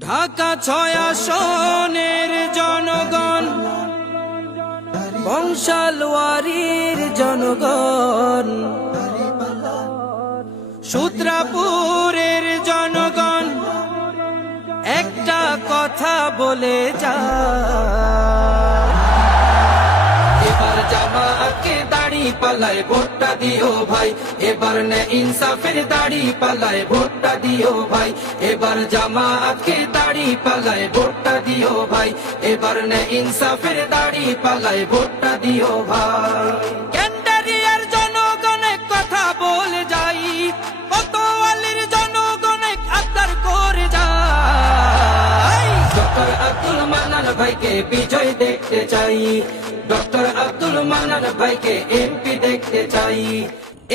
ঢাকা ৬ আসনের জনগণ, বংশালওয়ারির জনগণ, সূত্রাপুরের জনগণ একটা কথা বলে যায়, এবার জামাতকে দাড়ি পাল্লায় ভোটটা দিও ভাই, এবার নে ইনসাফের দাড়ি পাল্লায় ভোটটা দিও ভাই, এবার জামাতকে দাড়ি পাল্লায় ভোটটা দিও ভাই, এবার নে ইনসাফের দাড়ি পাল্লায় ভোটটা দিও ভাই। ক্যান্ডারিয়ার জনগণে কথা বলে যাই, কোতোয়ালির জনগণে আবদার করে যাই, ডক্টর আব্দুল মান্নান ভাইকে বিজয় দেখতে চাই, ডক্টর আব্দুল মান্নান ভাইকে এমপি দেখতে চাই।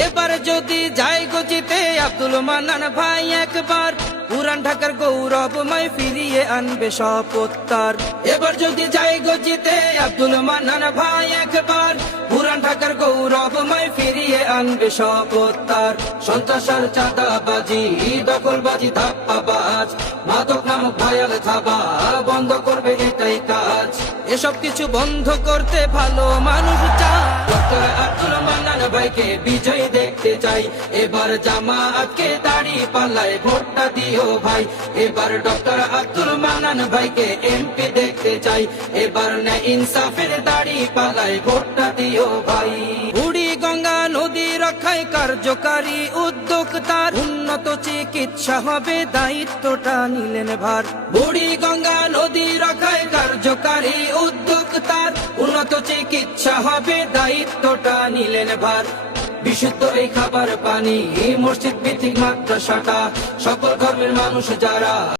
এবার যদি যাই গো জিতে আব্দুল মান্নান ভাই একবার, পুরান ঢাকার গৌরবময় ফিরিয়ে আনবে শপথ তার। এবার যদি যাই গো জিতে আব্দুল মান্নান ভাই একবার, পুরান ঢাকার গৌরবময় ফিরিয়ে আনবে শপথ তার। সন্ত্রাস আর চাঁদাবাজি, দখলবাজি, ধাপ্পাবাজ, মাদক নামক ভয়াল থাবা বন্ধ করবে এটাই কাজ। এসব কিছু বন্ধ করতে ভালো মানুষ চায়, ডক্টর আব্দুল মান্নান ভাইকে বিজয় দেখতে চাই, এবার জামাতকে দাড়ি পাল্লায় ভোটটা দিও ভাই, এবার ডক্টর আব্দুল মান্নান ভাইকে এমপি দেখতে চাই, এবার নে ইনসাফের দাড়ি পাল্লায় ভোটটা দিও ভাই। বুড়িগঙ্গা নদী রক্ষায় কার্যকারী উদ্যোক্তার, উন্নত চিকিৎসা হবে দায়িত্বটা নিলেন ভার। বুড়িগঙ্গা নদী রক্ষায় কার্যকারী উদ্যোক্তার, উন্নত চিকিৎসা হবে দায়িত্বটা নিলেন ভার। বিশুদ্ধ এই খাবার পানি, মসজিদ ভিত্তিক মাদ্রাসাটা সকল ধর্মের মানুষ যারা